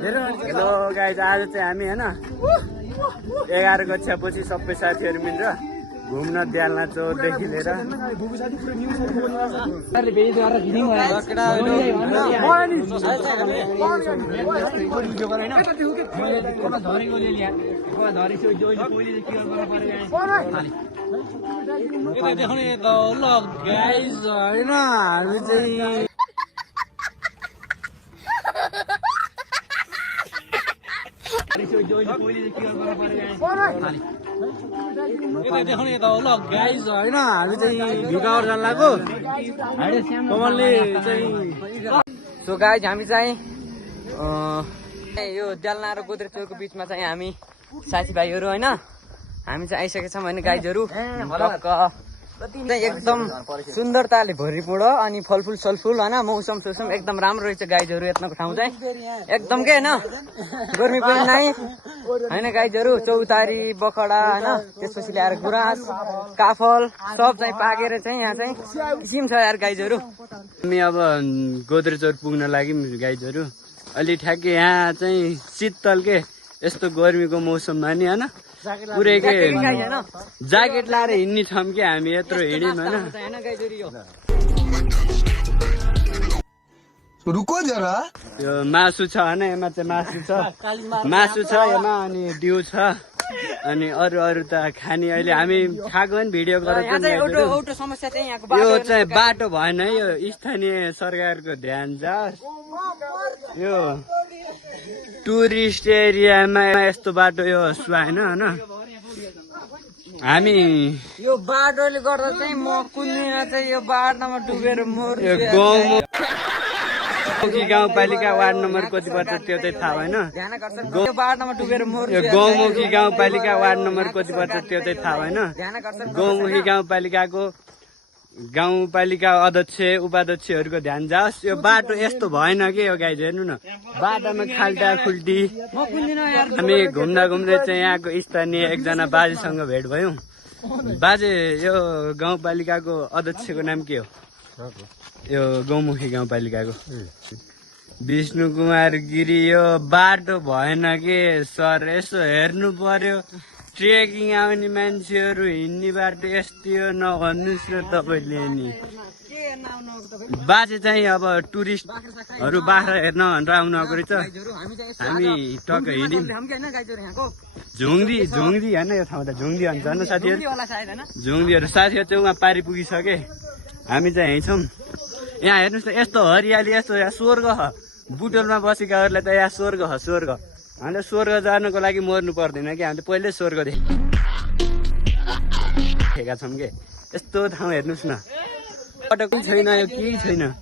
Hello guys, आज चाहिँ हामी होइन 11 कक्षापछि सबै साथीहरू मिलेर घुम्न द्यालना चौरदेखि लिएर भिगावर जान लाग्यो कमलले चाहिँ। सो गाइज हामी चाहिँ यो द्यालना र गोद्रेचौरको बिचमा चाहिँ हामी साथीभाइहरू होइन हामी चाहिँ आइसकेका छौँ होइन। गाइजहरू एकदम सुन्दरताले भरिपूर्ण अनि फलफुल सलफुल होइन मौसम सोसम एकदम राम्रो रहेछ गाइजहरू। यत्नको ठाउँ चाहिँ एकदम के होइन गर्मी पनि नै होइन गाइजहरू। चौतारी बखडा होइन त्यसपछि ल्याएर गुराँस काफल सब चाहिँ पाकेर चाहिँ यहाँ चाहिँ किसिम छ यार गाइजहरू। हामी अब गोद्रेचौर पुग्न लाग्यौँ गाइजहरू। अलि ठ्याक्कै यहाँ चाहिँ शीतल के यस्तो गर्मीको मौसममा नि होइन पुरै के ज्याकेट लाएर हिँड्ने ठाउँ के हामी यत्रो हिँड्यौँ होइन। रुको जरा यो मासु छ होइन, यसमा चाहिँ मासु छ यसमा अनि डिउ छ अनि अरू त खाने। अहिले हामी खाएको पनि भिडियो गरेर यो चाहिँ बाटो भएन है, यो स्थानीय सरकारको ध्यान जाओस्। यो टुरिस्ट एरियामा यस्तो बाटो यो सुहाएन होइन। हामी यो बाटोले गर्दा चाहिँ म कुन्दिन चाहिँ यो बाटोमा डुबेर यो गौमुखी गाउँपालिका वार्ड नम्बर कति पर्छ त्यो चाहिँ थाहा भएन। बाटोमा डुबेर यो गौमुखी गाउँपालिका वार्ड नम्बर कति पर्छ त्यो चाहिँ थाहा भएन। गौमुखी गाउँपालिका अध्यक्ष उपाध्यक्षहरूको ध्यान जाओस्। यो बाटो यस्तो भएन कि यो गाइज हेर्नु न, बाटोमा खाल्टा खुल्टी। हामी घुम्दा घुम्दै चाहिँ यहाँको स्थानीय एकजना बाजेसँग भेट भयौँ। बाजे यो गाउँपालिकाको अध्यक्षको नाम के हो? यो गौमुखी गाउँपालिकाको विष्णु कुमार गिरी। यो बाटो भएन कि सर, यसो हेर्नु पर्यो। ट्रेकिङ आउने मान्छेहरू हिँड्ने बाटो यस्तो नभन्नुहोस् न तपाईँले नि। बाजे चाहिँ अब टुरिस्टहरू बाख्रा हेर्न भनेर आउनु आएको रहेछ। हामी टक्क हिँड्यौँ झुङ्दी होइन यो ठाउँ त झुङ्दी भन्छ होइन साथीहरू। झुङ्दीहरू साथीहरू चाहिँ उहाँ पारी पुगिसके, हामी चाहिँ यहीँ छौँ। यहाँ हेर्नुहोस् न यस्तो हरियाली, यस्तो यहाँ स्वर्ग छ। बुटोलमा बसेकाहरूलाई त यहाँ स्वर्ग छ स्वर्ग। हामीले स्वर्ग जानको लागि मर्नु पर्दैन कि, हामीले पहिल्यै स्वर्ग देखेका छौँ कि। यस्तो ठाउँ हेर्नुहोस् न, बाटो पनि छैन, यो केही छैन।